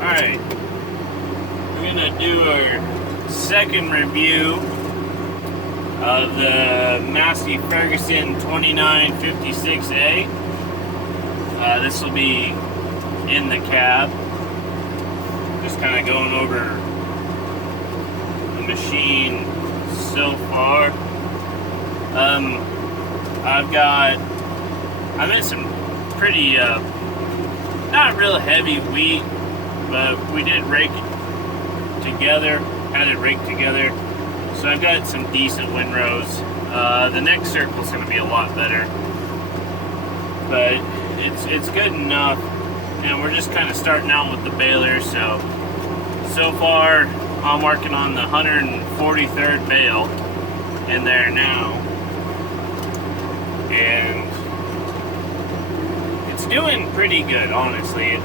Alright, we're gonna do our second review of the Massey Ferguson 2956A. This will be in the cab. Just kind of going over the machine so far. I'm in some pretty, not real heavy wheat, but we did rake it together, had it raked together. So I've got some decent windrows. The next circle's going to be a lot better, but it's good enough. And we're just kind of starting out with the baler. So far I'm working on the 143rd bale in there now, and it's doing pretty good. Honestly,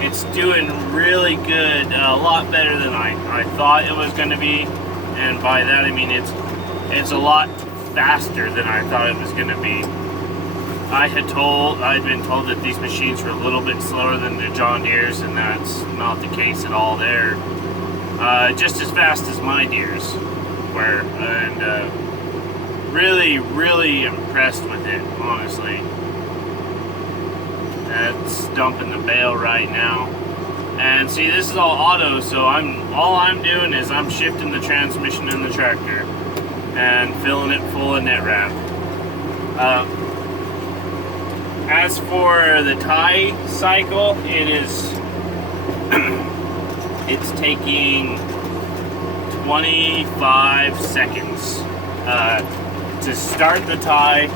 it's doing really good. A lot better than I thought it was going to be. And by that I mean it's a lot faster than I thought it was going to be. I'd been told that these machines were a little bit slower than the John Deeres, and that's not the case at all. They're just as fast as my Deeres were, and really impressed with it, honestly. That's dumping the bale right now. And see, this is all auto, so all I'm doing is I'm shifting the transmission in the tractor and filling it full of net wrap. As for the tie cycle, it's taking 25 seconds to start the tie.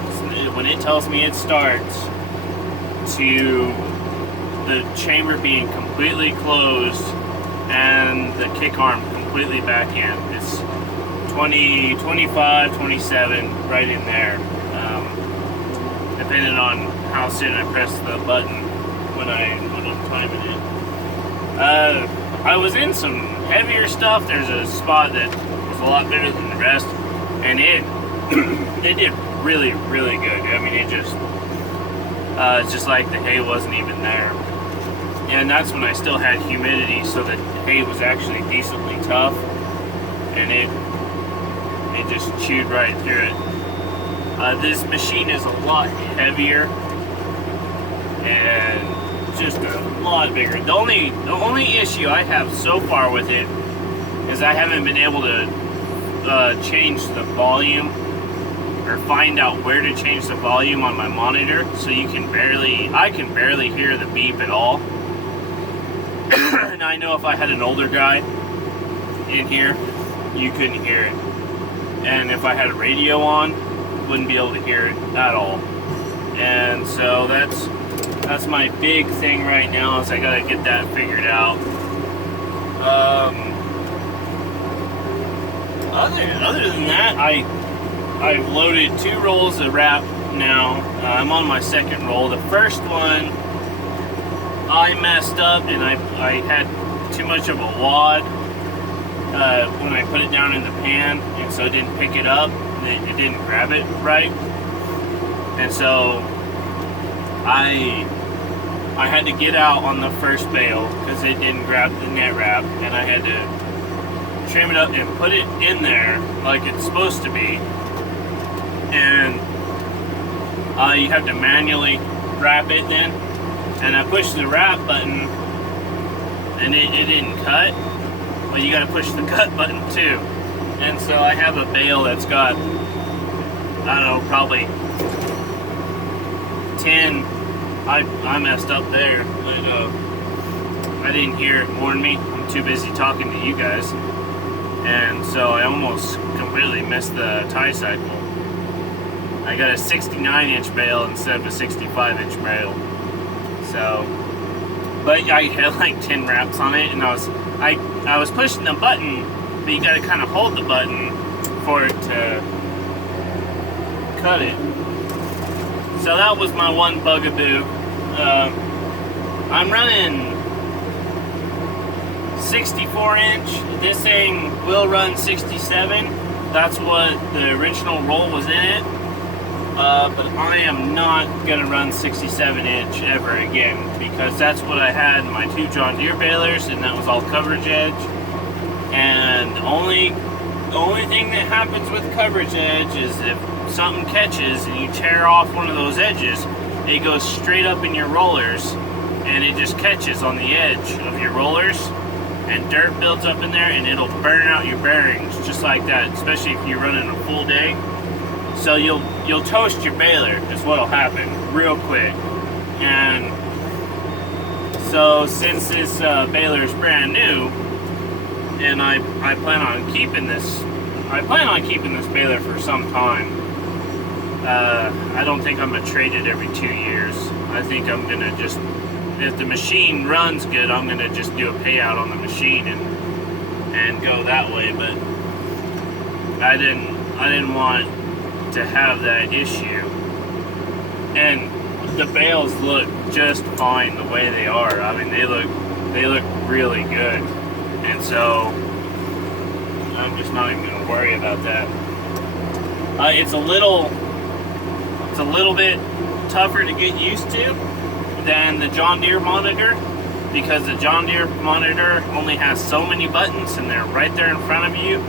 When it tells me it starts, to the chamber being completely closed and the kick arm completely back in. It's 20, 25, 27, right in there, depending on how soon I press the button when I'm timing it. I was in some heavier stuff. There's a spot that was a lot better than the rest, and it did really good. I mean, it's just like the hay wasn't even there. And that's when I still had humidity, so the hay was actually decently tough, and it just chewed right through it. This machine is a lot heavier and just a lot bigger. The only issue I have so far with it is I haven't been able to change the volume, or find out where to change the volume on my monitor, so I can barely hear the beep at all. And I know if I had an older guy in here, you couldn't hear it. And if I had a radio on, wouldn't be able to hear it at all. And so that's my big thing right now, is I gotta get that figured out. Other than that, I've loaded 2 rolls of wrap now. I'm on my second roll. The first one, I messed up, and I had too much of a wad when I put it down in the pan, and so it didn't pick it up. It didn't grab it right, and so I had to get out on the first bale because it didn't grab the net wrap, and I had to trim it up and put it in there like it's supposed to be. And you have to manually wrap it then. And I pushed the wrap button, and it didn't cut. But you gotta push the cut button too. And so I have a bale that's got, I don't know, probably 10. I messed up there, but I didn't hear it warn me. I'm too busy talking to you guys. And so I almost completely missed the tie cycle. I got a 69-inch bale instead of a 65-inch bale. So, but I had like 10 wraps on it, and I was pushing the button, but you gotta kind of hold the button for it to cut it. So that was my one bugaboo. I'm running 64-inch. This thing will run 67. That's what the original roll was in it. but I am not gonna run 67-inch ever again, because that's what I had in my 2 John Deere balers, and that was all coverage edge. And the only thing that happens with coverage edge is if something catches and you tear off one of those edges, it goes straight up in your rollers, and it just catches on the edge of your rollers, and dirt builds up in there, and it'll burn out your bearings just like that, especially if you're running a full day. So you'll toast your baler is what'll happen real quick. And so since this baler is brand new, and I plan on keeping this baler for some time. I don't think I'm gonna trade it every 2 years. I think I'm gonna just, if the machine runs good, I'm gonna just do a payout on the machine and go that way. But I didn't want to have that issue. And the bales look just fine the way they are. I mean, they look really good. And so I'm just not even gonna worry about that. It's a little bit tougher to get used to than the John Deere monitor, because the John Deere monitor only has so many buttons and they're right there in front of you.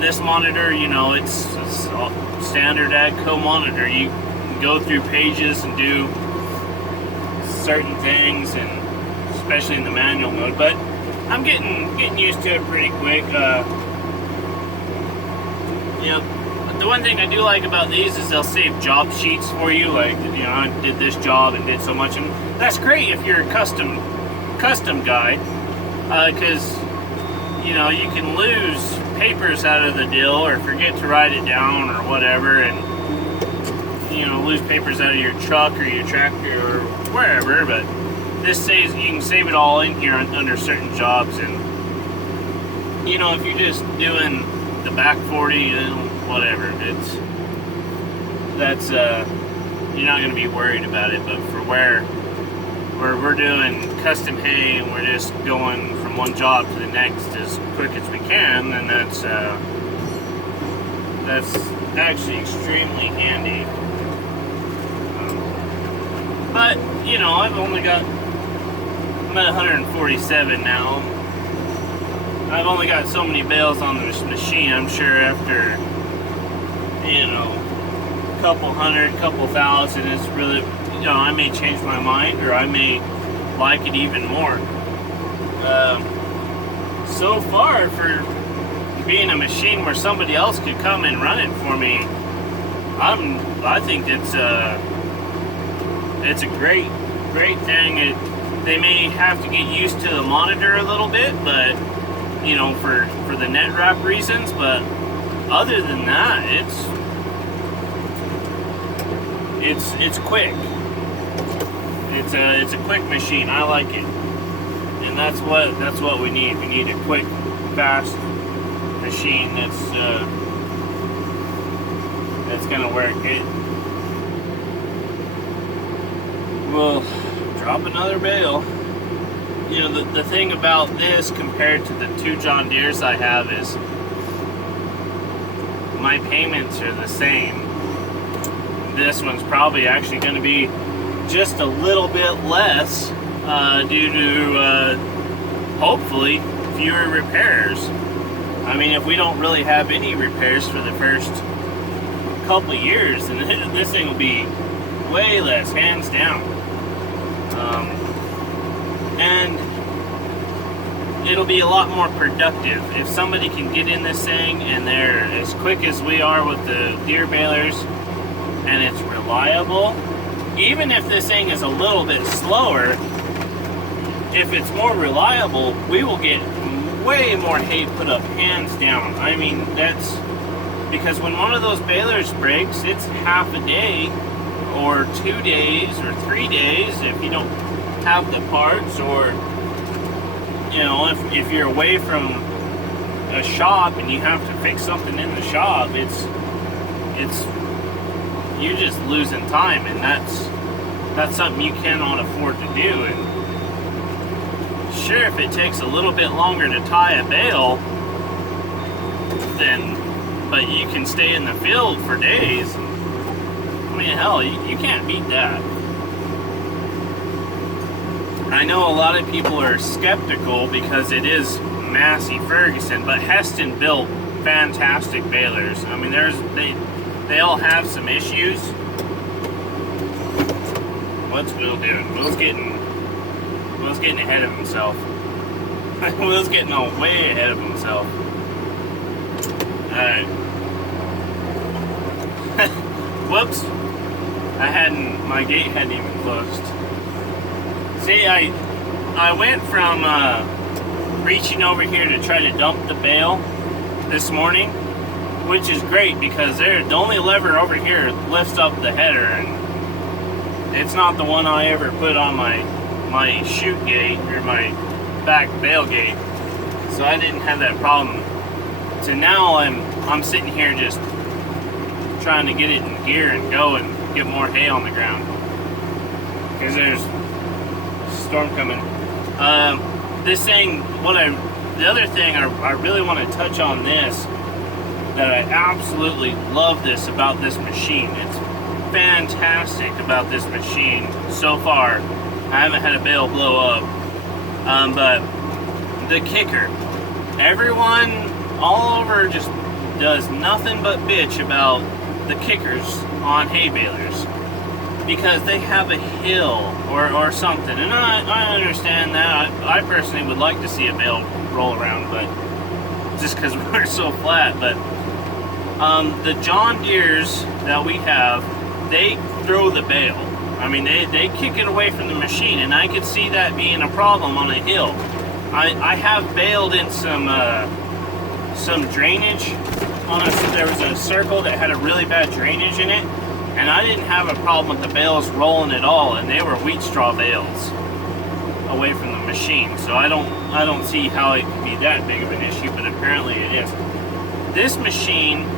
This monitor, you know, it's a standard AGCO monitor. You can go through pages and do certain things, and especially in the manual mode, but I'm getting used to it pretty quick. You know, the one thing I do like about these is they'll save job sheets for you, like, you know, I did this job and did so much, and that's great if you're a custom guy, because you know, you can lose papers out of the deal or forget to write it down or whatever, and you know, lose papers out of your truck or your tractor or wherever. But this saves, you can save it all in here under certain jobs. And you know, if you're just doing the back 40, then whatever, that's you're not going to be worried about it. But for where we're doing custom hay and we're just going from one job to the next as quick as we can, then that's actually extremely handy. But you know, I'm at 147 now. I've only got so many bales on this machine. I'm sure after, you know, a couple hundred, couple thousand, it's really, you know, I may change my mind, or I may like it even more. So far, for being a machine where somebody else could come and run it for me, I think it's a great thing. They may have to get used to the monitor a little bit, but you know, for the net wrap reasons. But other than that, it's quick. It's a quick machine. I like it, and that's what we need. We need a quick, fast machine that's gonna work. We'll drop another bale. You know, the thing about this compared to the 2 John Deeres I have is my payments are the same. This one's probably actually going to be just a little bit less due to hopefully fewer repairs. I mean, if we don't really have any repairs for the first couple years, then this thing will be way less, hands down. And it'll be a lot more productive. If somebody can get in this thing and they're as quick as we are with the Deere balers, and it's reliable, even if this thing is a little bit slower, if it's more reliable, we will get way more hay put up, hands down. I mean, that's because when one of those balers breaks, it's half a day or 2 days or 3 days if you don't have the parts, or you know, if you're away from a shop and you have to fix something in the shop, it's you're just losing time, and that's something you cannot afford to do. And sure, if it takes a little bit longer to tie a bale, but you can stay in the field for days, I mean, hell, you can't beat that. I know a lot of people are skeptical because it is Massey Ferguson, but Heston built fantastic balers. I mean, they all have some issues. What's Will doing? Will's getting ahead of himself. Will's getting way ahead of himself. Alright. Whoops. My gate hadn't even closed. See, I went from reaching over here to try to dump the bale this morning, which is great because the only lever over here lifts up the header, and it's not the one I ever put on my chute gate or my back bale gate, so I didn't have that problem. So now I'm sitting here just trying to get it in gear and go and get more hay on the ground because there's a storm coming. The other thing I really want to touch on this, that I absolutely love this about this machine. It's fantastic about this machine so far. I haven't had a bale blow up, but the kicker. Everyone all over just does nothing but bitch about the kickers on hay balers because they have a hill or something, and I understand that. I personally would like to see a bale roll around, but just because we're so flat. But the John Deeres that we have, they throw the bale. I mean, they kick it away from the machine, and I could see that being a problem on a hill. I have baled in some drainage there was a circle that had a really bad drainage in it, and I didn't have a problem with the bales rolling at all, and they were wheat straw bales away from the machine. So I don't see how it could be that big of an issue, but apparently it is. This machine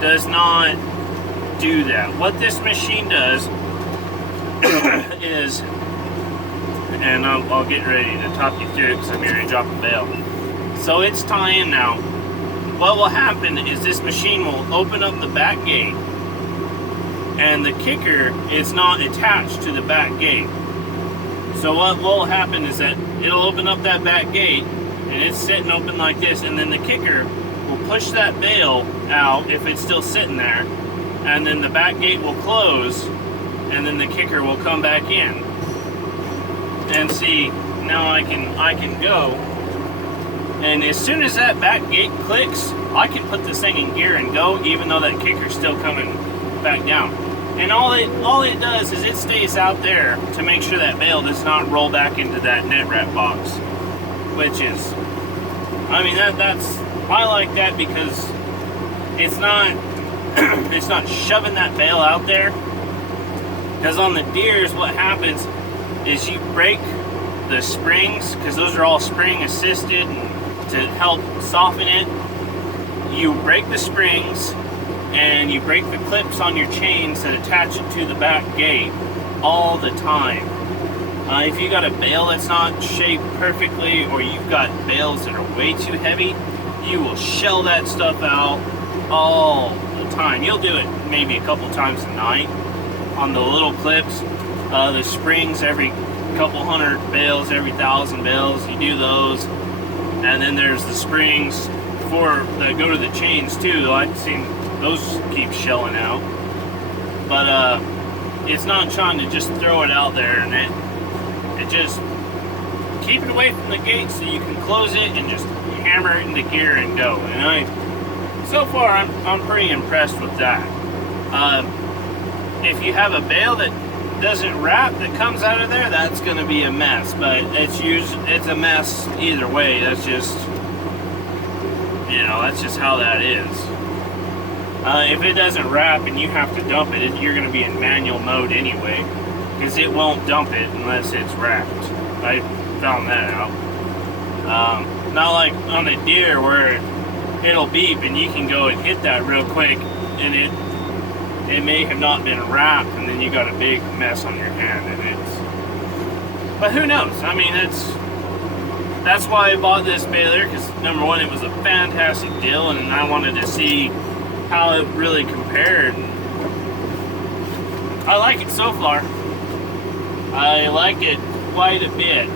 does not do that. What this machine does is, and I'll get ready to talk you through it because I'm here to drop the bale. So it's tying now. What will happen is this machine will open up the back gate, and the kicker is not attached to the back gate. So what will happen is that it'll open up that back gate, and it's sitting open like this, and then the kicker will push that bale out if it's still sitting there, and then the back gate will close, and then the kicker will come back in. And see, now I can go, and as soon as that back gate clicks, I can put this thing in gear and go, even though that kicker's still coming back down. And all it does is it stays out there to make sure that bale does not roll back into that net wrap box, which is, I mean, I like that because it's not it's not shoving that bale out there. Because on the Deeres, what happens is you break the springs, because those are all spring assisted, and to help soften it, you break the springs and you break the clips on your chains that attach it to the back gate all the time. If you got a bale that's not shaped perfectly, or you've got bales that are way too heavy, you will shell that stuff out all the time. You'll do it maybe a couple times a night on the little clips. The springs every couple hundred bales, every 1,000 bales, you do those. And then there's the springs that go to the chains too. I've seen those keep shelling out. But it's not trying to just throw it out there, and it just keep it away from the gate so you can close it and just hammer it into gear and go. And so far I'm pretty impressed with that. If you have a bale that doesn't wrap that comes out of there, that's going to be a mess. But it's a mess either way. That's just, that's just how that is. If it doesn't wrap and you have to dump it, you're going to be in manual mode anyway, because it won't dump it unless it's wrapped. I found that out. Not like on a Deere where it'll beep and you can go and hit that real quick, and it may have not been wrapped, and then you got a big mess on your hand. But who knows? I mean, that's why I bought this baler, because number one, it was a fantastic deal, and I wanted to see how it really compared. I like it so far. I like it quite a bit.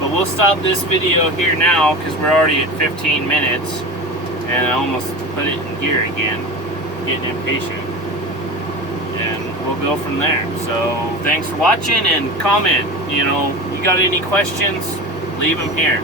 But we'll stop this video here now because we're already at 15 minutes and I almost put it in gear again, getting impatient. And we'll go from there. So thanks for watching, and comment, you know, you got any questions, leave them here.